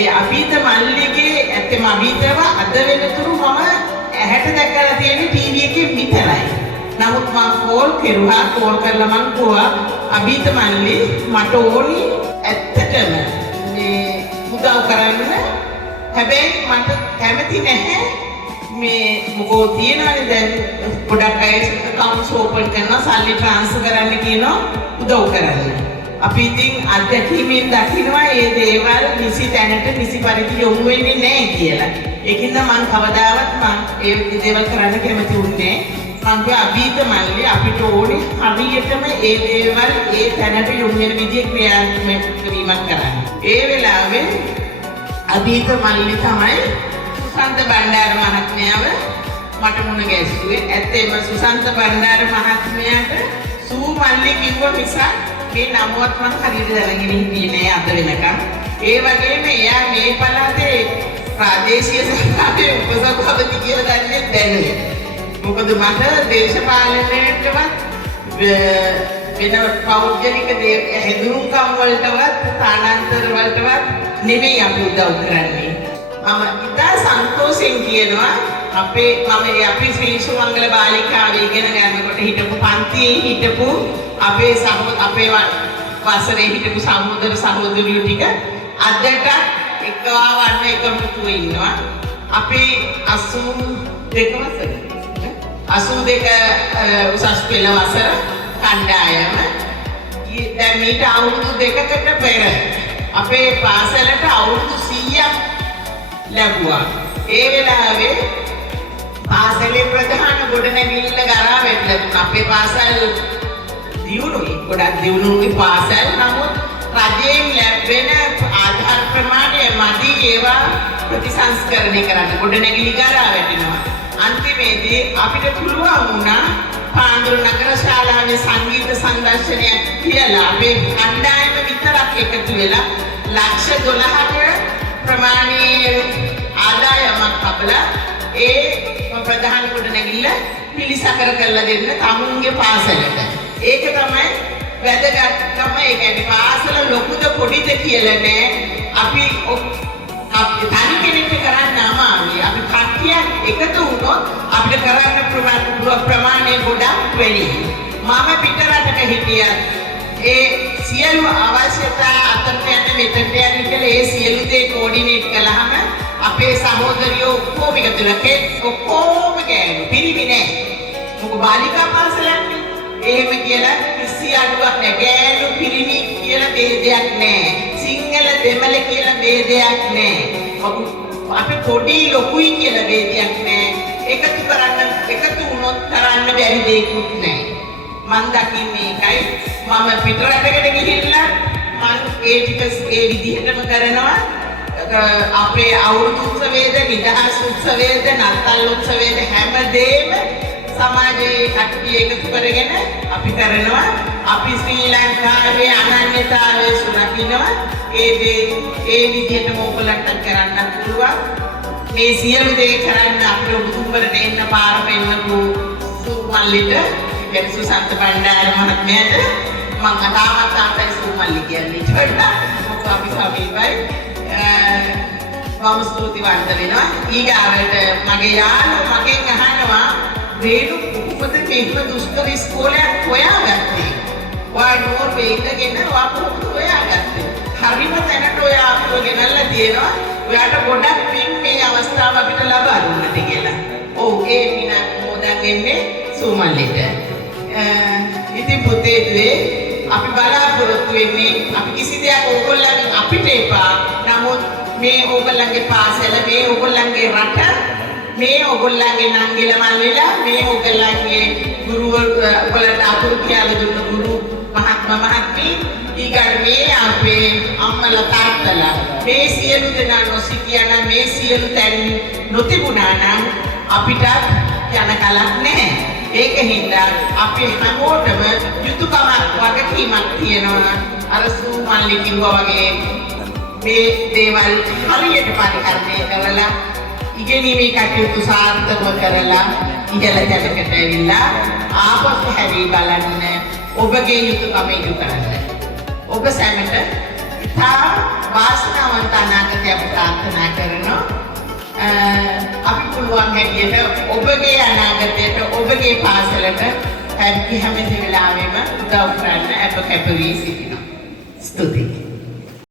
ඒ අභීත මල්ලිගේ ඇත්තම අභීතව අද වෙනතුරු මම ඇහැට දැකලා තියෙන ටීවී එකේ විතරයි. නමුත් මම කෝල් කරලා මං කිව්වා අභීත මල්ලි මට ඕනි ඇත්තටම මේ උදව් කරන්න. හැබැයි මට කැමති නැහැ මේ මොකෝ තියනවානේ දැන් ගොඩක් අය account open කරනවා සල්ලි transfer කරන්න කියනවා උදව් කරන්න. අපි ඉතින් අත්දැකීමෙන් දකිනවා මේ දේවල් නිසි තැනට නිසි පරිදි යොමු වෙන්නේ නැහැ කියලා. ඒකින්ද මම කවදාවත් ඒ දේවල් කරන්න කැමති වුණේ නැහැ. මම අභීත මල්ලි අපිට ඕනේ හරියටම ඒ දේවල් ඒ තැනට යොමු වෙන විදිය ක්‍රියාත්මක වීමක් කරන්න. ඒ වෙලාවේ අභීත මල්ලි තමයි සුසන්ත බණ්ඩාර මහත්මයාව මට මුණ ගැසුවේ. ඇත්තෙම සුසන්ත බණ්ඩාර මහත්මයාට සූ මල්ලි කිව්ව මිසක් මේ නමවත් මම හරියට දැනගෙන හිටියේ නෑ අද වෙනකම්. ඒ වගේම එයා මේ පළාතේ ප්‍රාදේශීය සභාවේ උපසභාපති කියලා ගන්නේ දැනුනේ. මොකද මට දේශපාලනයටවත් වෙන පෞද්ගලික හැඳුනුම්කම් වලටවත් තානාන්තර වලටවත් නෙමෙයි අපි උදව් කරන්නේ. මම ඉතා සන්තෝෂෙන් කියනවා අපි ශ්‍රී සුමංගල බාලිකාවේ ඉගෙන ගන්නකොට හිටපු පන්තියේ හිටපු අපේ වසරේ හිටපු සහෝදර සහෝදරියෝ ටික අදට එකවා වන්න එකමුතුව ඉන්නවා. අපේ 82 උසස් පෙළ වසර කණ්ඩායම දැන් මීට අවුරුදු 2කට පෙර අපේ පාසලට අවුරුදු 100ක් ලැබුවා. ඒ වෙලාවේ පාසලේ ප්‍රධාන ගොඩනැගිල්ල ගරා වැටලා අපේ පාසල් ගොඩක් දියුණුයි පාසල්. නමුත් රජයෙන් ලැබෙන ආධාර ප්‍රමාණය මදි ඒවා ප්‍රතිසංස්කරණය කරන්න ගොඩනැගිලි ගරා වැටෙනවා. අන්තිමේදී අපිට පුළුවන් වුණා පාන්දුරු නගර ශාලාවේ සංගීත සංදර්ශනයක් කියලා අපේ කණ්ඩායම විතරක් එකතු වෙලා ලක්ෂ 12ක ප්‍රමාණයේ ආදායමක් අපලා ඒ ප්‍රධාන ගොඩනැගිල්ල පිළිසකර කරලා දෙන්න තමුන්ගේ පාසලට. ඒක තමයි වැදගත්කම. ඒ කියන්නේ පාසල ලොකුද පොඩිද කියලා නෑ. අපි තනි කෙනෙක් කරන්න අමාරුයි. අපි කට්ටියක් එකතු වුණොත් අපිට කරන්න ප්‍රමාණය ගොඩක් වැඩි. මම පිටරටක හිටියත් ඒ සියලු අවශ්‍යතා අතට යන මෙතනට යන කියලා ඒ සියලු දේ කෝඩිනේට් කළාම අපේ සහෝදරියෝ ඔක්කොම එකතු වෙලා ඔක්කොම ගෑනු පිරිමි නෑ. මොකද බාලිකා පාසලන්නේ එහෙම කියලා කිසි අඩුවක් නෑ. ගෑනු පිරිමි කියලා ભેදයක් නෑ. සිංහල දෙමළ කියලා ભેදයක් නෑ. අපි පොඩි ලොකුයි කියලා ભેදයක් නෑ. එකතු වුණොත් කරන්න බැරි දෙයක්වත් නෑ. මම දකින්නේ ඒකයි. මම පිටරටකට ගිහිල්ලා මම ඒ විදිහටම කරනවා. අපේ අවුරුදු උත්සවයේද නිදහස් උත්සවයේද නත්තල් උත්සවයේද හැමදේම සමාජයේ කට්ටිය එකතු කරගෙන අපි කරනවා. අපි ශ්‍රී ලංකාවේ අනන්‍යතාවය සුරකින්නවා. ඒ විදිහටම ඔයගලන්ට කරන්න පුළුවන්. මේ සියලු දේ කරන්න අපේ උතුම්බරට එන්න පාර පෙන්නපු සුමල්ලිට සුසන්ත බණ්ඩාර මහත්මයාට මම තාමත් තාත්තයි සුමල්ලි කියන්නේ චොට්ටා මොකද අපි සමීපයි. මම ස්තුතිවන්ත වෙනවා. ඊගාවට මගේ යාළුවා මගෙන් අහනවා රේණු කොහොමද මේක දුෂ්කර ඉස්කෝලයක් හොයාගත්තේ? ඔයා නෝර්වේ ඉඳගෙන ඔයා කොහොමද හොයාගත්තේ? හරිම තැනට ඔයා අපිව ගෙනල්ලා තියෙනවා. ඔයාට ගොඩක් පින් මේ අවස්ථාව අපිට ලබා දුන්නට කියලා. ඔව් ඒ පින මොදන් එන්නේ සුමල්ලිට. ඉතින් පුතේ දුවේ අපි බලාපොරොත්තු වෙන්නේ අපි කිසි දෙයක් ඕගොල්ලන්ගෙන් අපිට එපා. නමුත් මේ ඕගොල්ලන්ගේ පාසල මේ ඕගොල්ලන්ගේ රට මේ ඕගොල්ලන්ගේ නංගිලා මල්ලිලා මේ ඕගොල්ලන්ගේ ඔයගොල්ලන්ට අතුරු කියලා දුන්න ගුරු මහත්මයා මහත්මී ඊගොල්ලෝ මේ අපේ අම්මලා තාත්තලා මේ සියලු දෙනා නොසිටියා නම් මේ සියලු තැන් නොතිබුණා නම් අපිට යන කලක් නැහැ. ඒකින්ද අපි හැමෝටම යුතුයකමක් වගකීමක් තියෙනවා. අර සූමල්ලි කිව්වා වගේ මේ දේවල් හරියට පරිහරණය කරලා ඉගෙනීමේ කටයුතු සාර්ථකව කරලා ඉහළ තැනකට ඇවිල්ලා ආපසු හැරී බලන්න ඔබගේ යුතුයකම ඉටු කරන්න. ඔබ සැමට ඉතා වාසනාවන්ත අනාගතයක් ප්‍රාර්ථනා කරනවා. අපි පුළුවන් හැටියට ඔබගේ අනාගතයට ඔබගේ පාසලට හැම වෙලාවෙම උදව් කරන්න අප කැප වී සිටිනවා. ස්තුතියි.